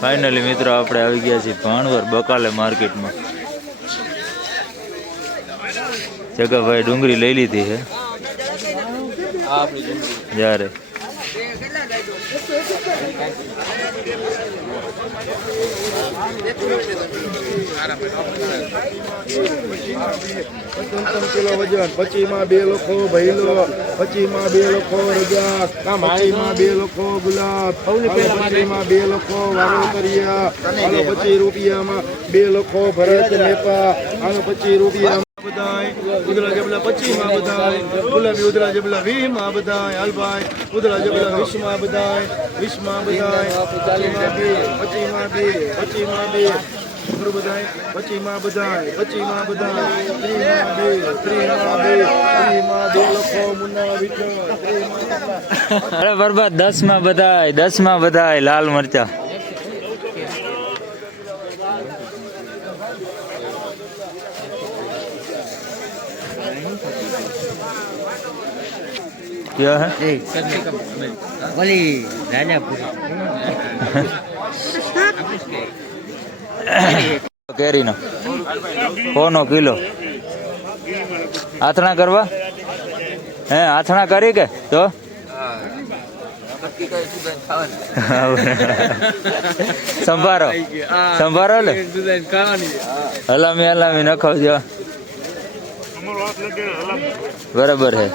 Finally મિત્રો આપણે આવી ગયા છીએ ભાણવર બકાલે માર્કેટમાં. જગાભાઈ ડુંગળી લઈ લીધી છે જ્યારે કિલો વજન 25 2 લખો ભૈલો 25 2 લખો રજા 25 2 લખો ગુલાબ 25 2 લખો વારો કરિયા 25 રૂપિયામાં 2 લખો ભરત નેપા 25 રૂપિયા ઉદરા જબલા 25 માં બધાય ગુલાબી ઉદરા જબલા 20 માં બધાય હાલભાઈ ઉદરા જબલા 20 માં બધાય 20 માં બધાય 25 માં 2 25 માં 2 બધાય 25 માં બધાય 25 માં બધાય 30 માં 2 લખો મુન્ના વિઠ્ઠલ અરે બરબાદ 10 માં બધાય 10 માં બધાય લાલ મરચા क्या है बोली राजापुर केरी नो कोनो किलो आथना करवा है आथना करी के तो संभारो संभारो ले हलामी नखो जो बराबर है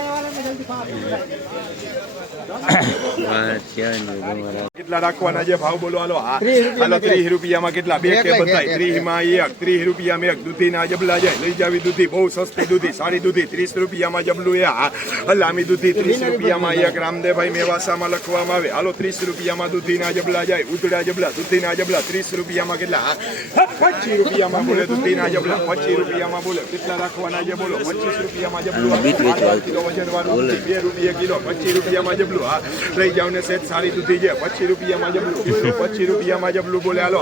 કેટલા રાખવાના છે ભાવ બોલો હાલો હાલો 30 રૂપિયામાં કેટલા બે કે બધાય 30 માં એક 30 રૂપિયામાં એક દૂધીના જબલા જાય લઈ જાવી દૂધી બહુ સસ્તી દૂધી સારી દૂધી 30 રૂપિયામાં જબલું એ હલામી દૂધી 30 રૂપિયામાં એક રામદેવભાઈ મેવાસામાં લખવામાં આવે હાલો 30 રૂપિયામાં દૂધીના જબલા જાય ઉતડા જબલા દૂધીના જબલા 30 રૂપિયામાં કેટલા 25 રૂપિયામાં બોલે દૂધીના જબલા 25 રૂપિયામાં બોલે કેટલા રાખવાના છે બોલો 25 રૂપિયામાં જબલું કિલો વજન વાળું 2 રૂપિયા કિલો 25 રૂપિયામાં જબલું લઈ જાવ ને સેટ સારી દૂધી છે 25 રૂપિયામાં જબલું 25 રૂપિયામાં જબલું બોલે હાલો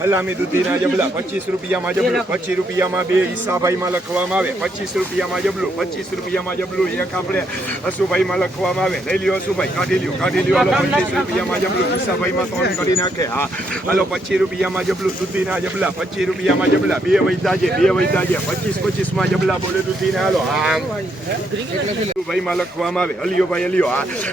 હલામી દૂધીના જબલા 25 રૂપિયામાં જબલું 25 રૂપિયામાં બે ઈસાભાઈમાં લખવામાં આવે 25 રૂપિયામાં જબલું 25 રૂપિયામાં જબલું એક આપણે હસુભાઈમાં લખવામાં આવે લઈ લ્યો હસુભાઈ કાઢી લ્યો હાલો 25 રૂપિયામાં જબલું ઈસાભાઈમાં 3 કરી નાખે હાલો 25 રૂપિયામાં જબલું દૂધીના જબલા 25 રૂપિયામાં જબલા બે વૈદા છે 25 માં જબલા બોલે દૂધીના હાલો ભાઈમાં લખવામાં આવે હલિયો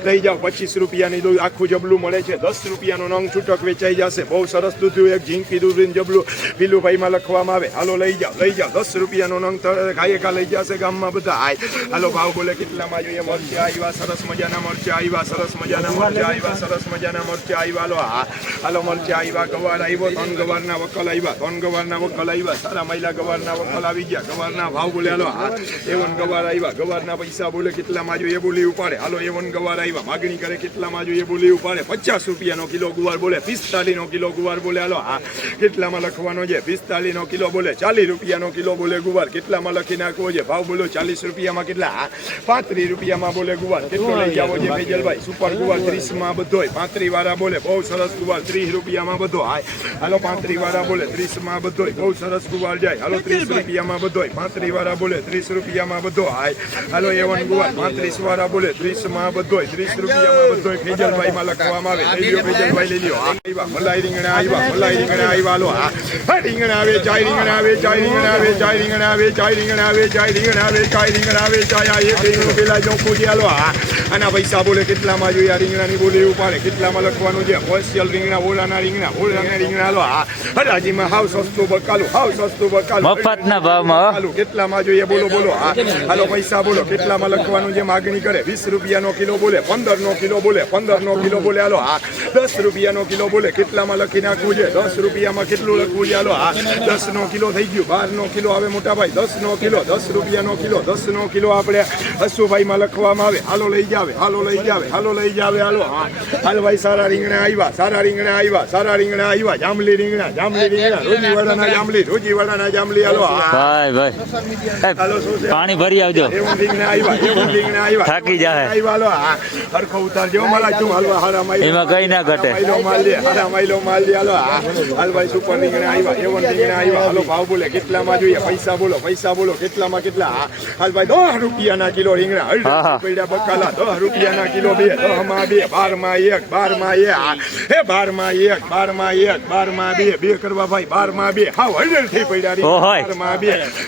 લઈ જાઓ 25 રૂપિયાની દૂધ આખું જબલું મળે છે 10 રૂપિયાનો નંગ છૂટક વેચાઈ જશે બહુ સરસ દૂધ એક ઝીંકી દૂધ જબલું પીલુભાઈમાં લખવામાં આવે હાલો લઈ જાઓ 10 રૂપિયાનો નંગ ખાયકા લઈ જશે ગામમાં બધા હાલો ભાવ બોલે કેટલામાં જોઈએ મરચા આવ્યા સરસ મજાના મરચા આવ્યા સરસ મજાના મરચા આવ્યા સરસ મજાના મરચા આવ્યા હાલો મરચા આવ્યા ગવાર આવ્યો 3 ગવારના વકલ આવ્યા 3 ગવારના વકલ આવ્યા સારા મહિલા ગવારના વકલ આવી ગયા ગવારના ભાવ બોલે હાલો એવન ગવાર આવ્યા ગવારના પૈસા બોલે કેટલામાં જોઈએ બોલી ઉપાડે હાલો એવન ગવાર આવ્યા માગણી કરે કેટલામાં જોઈએ બોલી ઉપાડે 50 રૂપિયાનો કિલો ગુવાર બોલે 45 નો કિલો ગુવાર બોલે હાલો કેટલામાં લખવાનો છે 45 નો કિલો બોલે 40 રૂપિયાનો કિલો બોલે ગુવાર કેટલામાં લખી નાખવો છે ભાવ બોલો 40 રૂપિયામાં કેટલા 35 રૂપિયામાં બોલે ગુવાર કેટલો લઈ જાવો છે ફેજલભાઈ સુપર ગુવાર 30 માં બધોય 35 વાળા બોલે બહુ સરસ ગુવાર 30 રૂપિયામાં બધો હાલો 35 વાળા બોલે 30 માં બધોય બહુ સરસ ગુવાર જાય હાલો 30 રૂપિયામાં બધોય 35 વાળા બોલે 30 રૂપિયામાં બધો હાલો એવન ગુવાર 35 વાળા બોલે 30 માં બધોય 30 રૂપિયામાં બધોય ફેજલભાઈમાં લખવામાં આવે લઈ લ્યો ફેજલભાઈ લઈ લ્યો આવ્યા મલાઈ રીંગણા આવ્યા હાલો રીંગણા આવે ચાય રીંગણા આવે ચાય રીંગણા આવે ચાય રીંગણા આવે ચાય રીંગણા આવે ચાય રીંગણા આવે ચાય રીંગણા આવે ચાય એક રીંગણું પેલા ચોખ્ખું છે હાલો આના પૈસા બોલે કેટલામાં જોઈએ આ રીંગણાની બોલી ઉપાડે કેટલામાં લખવાનું છે હોલસેલ રીંગણા ઓલાના રીંગણા હાલો હરાજીમાં હાવ સસ્તું બકાલું મફતના ભાવમાં હાલો કેટલામાં જોઈએ બોલો હાલો પૈસા બોલો કેટલામાં લખવાનું છે માગણી કરે 20 રૂપિયાનો કિલો બોલે 15 નો કિલો બોલે 15 નો કિલો બોલે હાલો 10 રૂપિયાનો કિલો બોલે કેટલામાં લખી નાખવું છે 10 રૂપિયામાં કેટલું લખવું છે હાલો 10 નો કિલો થઈ ગયું 12 નો કિલો આવે મોટા ભાઈ 10 નો કિલો 10 રૂપિયાનો કિલો 10 નો કિલો આપણે હસુભાઈમાં લખવામાં આવે હાલો લઈ જાવે હાલો હાલ ભાઈ સારા રીંગણા આવ્યા જાંબલી રીંગણા રોજીવાડાના જાંબલી હાલો ભાઈ હાલો પાણી ભરી આવજો એવન રીંગણા આવ્યા થાકી જાય હાલો હરખો ઉતારજો માલા શું હાલવા હારા એમાં કઈ ના ઘટે. માઇલો માલ દે, હારા માઇલો માલ દે. હાલો હાલ ભાઈ સુપર રીંગણા આવ્યા, એવન રીંગણા આવ્યા. હાલો ભાવ બોલે કેટલામાં જોઈએ, પૈસા બોલો કેટલામાં કેટલા. હાલ ભાઈ 10 રૂપિયાના કિલો રીંગણા, હળદર પડ્યા બકાલા 10 રૂપિયાના કિલો, 2 10 માં 2 12 માં 1 12 માં 1 હે 12 માં 1 12 માં 1 12 માં 2 2 કરવા ભાઈ 12 માં 2 હા હળદર થઈ પડ્યા રીંગણા 12 માં 2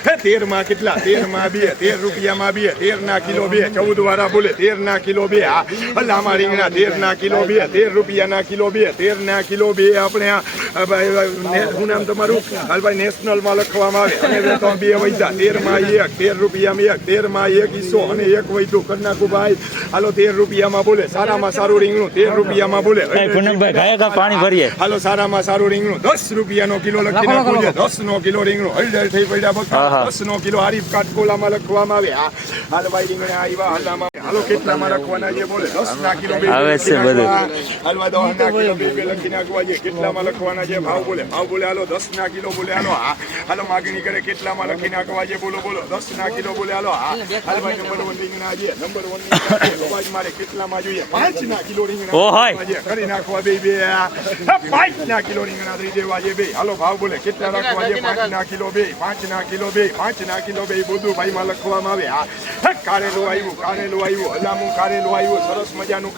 હે 13 માં કેટલા 13 માં 2 13 રૂપિયામાં 2 13 ના કિલો 2 14 વાળા બોલે 13 ના કિલો 2 હલામાં રીંગણા 13 ના કિલો 2 13 રૂપિયાના કિલો 2 13 ના કિલો 2 આપણે શું નામ તમારું હાલભાઈ નેશનલ માં લખવામાં આવે અને તો 2 વૈદા 13 માં 1 13 રૂપિયામાં 1 13 માં 1 ઈસો અને 1 વૈદું કરી નાખું ભાઈ. હાલો 13 રૂપિયામાં બોલે સારામાં સારું રીંગણું 13 રૂપિયામાં બોલે. પૂનમભાઈ ગાયકા પાણી ભરીએ. હાલો સારામાં સારું રીંગણું 10 રૂપિયાનો કિલો લખી નાખું છે. 10 નો કિલો રીંગણું હળદર થઈ પડ્યા બકા 10 નો કિલો હરીફ કાટકોલામાં લખવામાં આવે. હાલ ભાઈ રીંગણા આવ્યા હાલામાં હાલો કેટલામાં લખવાના છે બોલે 10 ના કિલો આવે છે બધું. હાલવા 10 ના કિલો બે લખી નાખવા છે. કેટલામાં લખવાના છે ભાવ બોલે હાલો 10 ના કિલો બોલે હાલો માગણી કરે કેટલામાં લખી નાખવા છે બોલો 10 ના કિલો બોલે હાલ ભાઈ નંબર 1 રીંગણા છે નંબર 1 ની અવાજ મારે કેટલામાં જોઈએ 5 ના કિલો રીંગણા કરી નાખવા બે 5 ના કિલો રીંગણા દઈ દેવા છે બે. હાલો ભાવ બોલે કેટલા રાખવા છે 5 ના કિલો 2 5 ના કિલો 2 5 ના કિલો 2 બધું ભાઈમાં લખવામાં આવે. કારેલું આવ્યું હલામું કારેલું આવ્યું સરસ મજાનું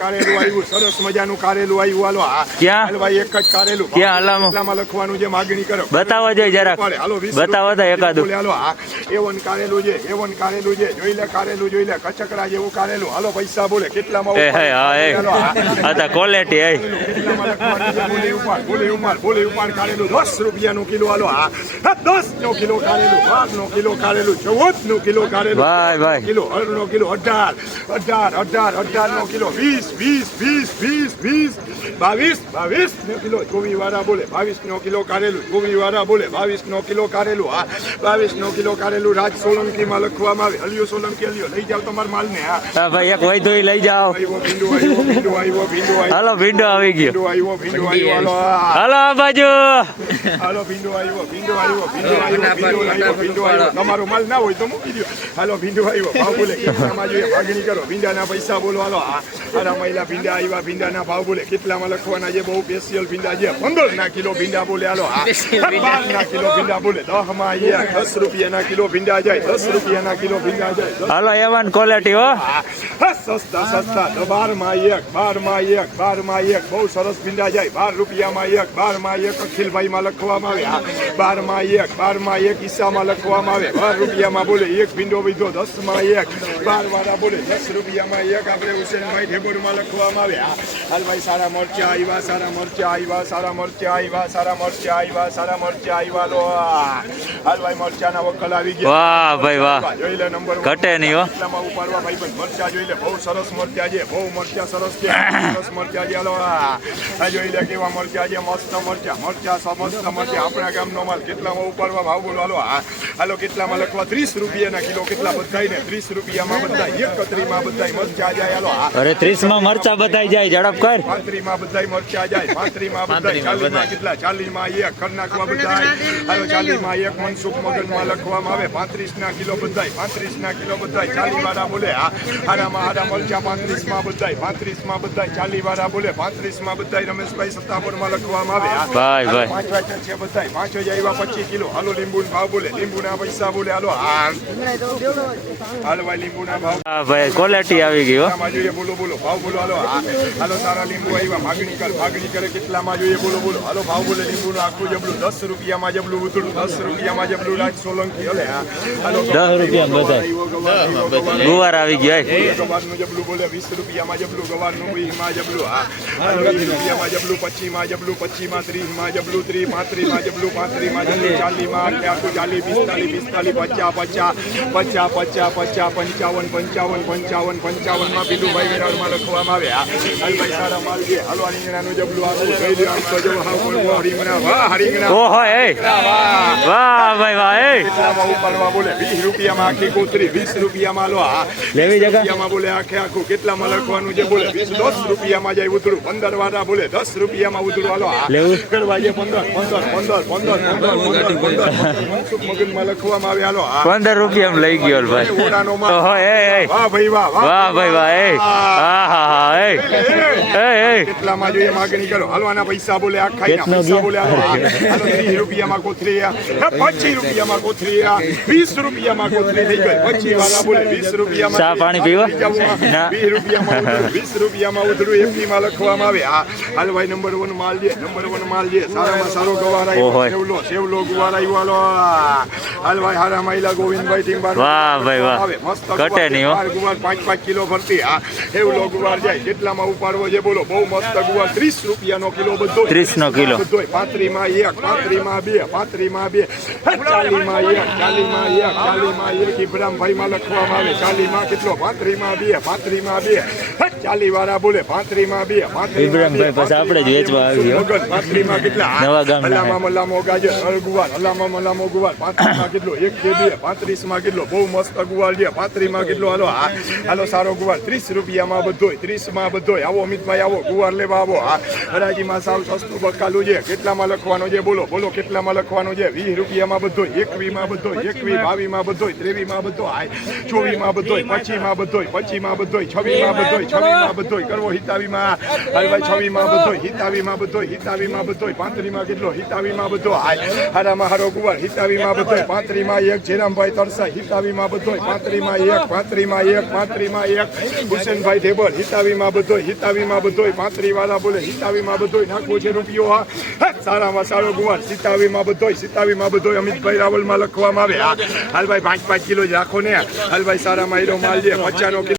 કારેલું આવ્યું હાલો ક્યાં ભાઈ એક જ કારેલું ક્યાં હલામું કેટલામાં લખવાનું છે માગણી કરો બતાવો જોઈએ જરાક હાલો બતાવો તો એકાદું. હાલો એવન કારેલું છે જોઈ લે કારેલું જોઈ લે કચકડા જેવું કારેલું. હાલો પૈસા બોલે કેટલામાં ક્વોલિટી બોલે ઉપાડ કારેલું 10 રૂપિયાનું કિલો. હાલો 10 નો કિલો કારેલું 12 નો કિલો કારેલું 14 નો કિલો કારેલું ભાઈ કિલો 18 નો કિલો 18 નો કિલો 20 22 નો કિલો 24 વાળા બોલે 22 નો કિલો કારેલું 24 વાળા બોલે 22 નો કિલો કારેલું 22 નો કિલો કારેલું રાજ સોલંકી માં લખવામાં આવે. હલિયો સોલંકી હલિયો લઈ જાવ તમારા માલ ને. હા ભાઈ એક વૈધો લઈ જાઓ. ભીંડો આવ્યો હાલો ભીંડો આવી ગયો. હાલો હાલો આ બાજુ હાલો ભીંડો આવ્યો તમારો માલ ના હોય તો મૂકી દો. હાલો ભીંડો આવ્યો ભાવ બોલે કેટલામાં જોઈએ માગણી કરો. ભીંડાના પૈસા બોલો. હાલો હારા મહિલા ભીંડા આવ્યા ભીંડાના ભાવ બોલે કેટલામાં લખવાના છે. બહુ સ્પેશિયલ ભીંડા છે 15 ના કિલો ભીંડા બોલે. હાલો 12 ના કિલો ભીંડા બોલે 10 માં 10 રૂપિયાના કિલો ભીંડા જાય 10 રૂપિયાના કિલો ભીંડા જાય. હાલો એવન ક્વોલિટી હો સસ્તા 12 માં 1 બહુ સરસ ભીંડા જાય 12 રૂપિયામાં 12 માં 1 અખિલભાઈ માં લખવામાં આવે. 12 માં 1 ઈસામાં લખવામાં આવે. 12 રૂપિયામાં બોલે એક ભીંડો વિધો 10 માં 1 12 વાળા બોલે 10 રૂપિયામાં 1 આપણે હુસેનભાઈ ઢેબોરમાં લખવામાં આવે. હાલ ભાઈ સારા મરચા આવ્યા લો. હાલ ભાઈ મરચાના વખલ આવી ગયા. વાહ ભાઈ વાહ જોઈ લે નંબર ઘટે નહીં હો. ઉપાડવા ભાઈ પણ મરચા જોઈ લે બહુ સરસ મરચા છે. બહુ મરચા સરસ છે. સરસ મરચા છે. હાલો આ જોઈ લે કેવા મરચા છે. મસ્ત મરચા આપણા ગામનો માલ કેટલામાં ઉપાડવા ભાવ બોલો. હાલો કેટલામાં લખવા 30 રૂપિયાના કિલો. કેટલા બધાય ને 30 રૂપિયામાં બધાય 31 માં બધાય મરચા જાય. હાલો અરે 30 માં મરચા બતાઈ જાય ઝડપ કર. 35 માં બધાય મરચા જાય 35 માં બધાય 40 માં કેટલા 40 માં 1 કર નાખવા બધાય. હાલો 40 માં 1 મનસુખ મગજમાં લખવામાં આવે. 35 ના કિલો બધાય 35 ના કિલો બધાય 40 વાળા બોલે. હારા મરચા 35 માં બધાય 35 માં બધાય 40 વાળા બોલે. 35 માં બધાય રમેશભાઈ સત્તાપુરમાં લખવામાં આવે. ભાઈ 5 વાચન છે બધાય 5 જ આવ્યા 25 કિલો. હાલો લીંબુ ભાવ બોલે લીંબુના પૈસા બોલે. હાલો ભાઈ લીંબુના ભાવ હા ભાઈ ક્વોલિટી આવી ગઈ હો. જોઈએ બોલો ભાવ બોલો. હાલો સારા લીંબુ આવ્યા માગણી કરે કેટલામાં જોઈએ બોલો. હાલો ભાવ બોલે લીંબુનું આખું જબલું 10 રૂપિયામાં જબલું ઉતરું 10 રૂપિયામાં જબલું રાજ સોલંકી. હાલો 10 રૂપિયા બધા ગુવાર આવી ગયા. ગવારનું જબલું બોલે 20 રૂપિયામાં જબલું ગવારનું 20 માં જબલું. હાલો 20 રૂપિયામાં જબલું 25 માં જબલું 25 માં 30 માં જબલું 30 35 માં જબલું 35 માં જબલું 40 માં આખું 40 45 55 માં પીલુભાઈ વિરાળમાં લખવામાં આવ્યા. ભાઈ સારા માલ છે. હાલો રીંગણાનું જબલું આવું જોઈ લ્યો. આમ તો જો હાવ રીંગણા વાહ રીંગણા ઓહો એ વાહ ભાઈ વાહ એ કેટલામાં ઉપાડવા બોલે 20 રૂપિયામાં આખી કોતરી 20 રૂપિયામાં લો લેવી જગ્યામાં બોલે આખું કેટલામાં લખવાનું છે બોલે 10 રૂપિયામાં જાય ઉતરું 15 વાળા બોલે 10 રૂપિયામાં ઉતરું. હાલો લેવું કરવા છે 15 મગજમાં લખવામાં આવે. હાલો 15 રૂપિયા લઈ ગયો ભાઈ. ઓહો એ વાહ ભાઈ વાહ વાહ ભાઈ વાહ એ હા હા હા એ એ કેટલામાં જોઈએ માગણી કરો હાલવાના પૈસા બોલે આ ખાઈના કેટલો પૈસા ગયા? બોલે હાલો 30 રૂપિયામાં કોથળી 25 રૂપિયામાં કોથળી 20 રૂપિયામાં કોથળી થઈ ગઈ 25 વાળા બોલે 20 રૂપિયામાં ચા પાણી પીવા? ના. 20 રૂપિયામાં ઉધડું 20 રૂપિયામાં ઉધડું એફડીમાં લખવામાં આવે આ હાલભાઈ નંબર 1 માલ દે નંબર 1 માલ દે સારામાં સારો ગવાર ઓહો. આવ્યો સેવલો ગુવાર આવ્યો હાલો હાલભાઈ હારા માઈલા ગોવિંદભાઈ ટીમ્બાર વાહ ભાઈ વાહ. આવે મસ્ત ઘટે નહીં હો. ગુવાર 5 કિલો ભરતી આ એવલો ગુવાર જાય કેટલામાં ઉપાડવો છે બોલો બહુ મસ્ત ગુવાર 30 રૂપિયાનો કિલો બધો 30 નો કિલો. બધોય 35 માં 1 35 માં 2 35 માં 2 40 માં 1 40 માં 1 40 માં 1 ઇબ્રાહીમભાઈ માં લખવામાં આવે 40 માં કેટલો 35 માં 2 35 માં 2 40 વાળા બોલે 35 માં 2 35 ઇબ્રાહીમભાઈ પછી આપણે જ વેચવા આવ્યો. 35 માં કેટલા નવા ગામના. અલામાં મલામો ગાજર ગુવાર અલામાં મલામો ગુવાર 35 માં કેટલો 1 કે 2 35 માં કેટલો બહુ મસ્ત ગુવાર છે 35 માં કેટલો હાલો સારો ગુવાર 30 રૂપિયામાં બધોય 30 માં બધોય આવો અમિતભાઈ આવો ગુવાર લેવા આવો હરાજીમાં સાવ સસ્તું બકાલું છે કેટલામાં લખવાનો છે બોલો બોલો કેટલામાં લખવાનો છે 20 રૂપિયામાં બધોય 21 માં બધોય 21 22 માં બધોય 23 માં બધોય 24 માં બધોય 25 માં બધોય 25 માં બધોય 26 માં બધોય 26 માં બધોય કરવો હિતાવીમાં હાલભાઈ 26 માં બધોય હિતાવીમાં બધોય હિતાવીમાં બધોય 35 માં કેટલો હિતાવીમાં બધો હારામાં હારો ગુવાર હિતાવીમાં બધોય 35 માં 1 જેરામભાઈ તરસા હિતાવીમાં બધોય 35 માં 1 35 માં 1 35 માં 1 હુસેનભાઈ ઢેબર હિતાવીમાં બધોય 35 વાળા બોલે હિતાવીમાં બધોય નાખવો છે રૂપિયો સારામાં સારો ગુવાર હિતાવીમાં બધોય અમિતભાઈ રાવલમાં લખવામાં આવે હાલભાઈ 5 કિલો જ રાખો ને હાલભાઈ સારામાં હીરો માલ છે 50 કિલો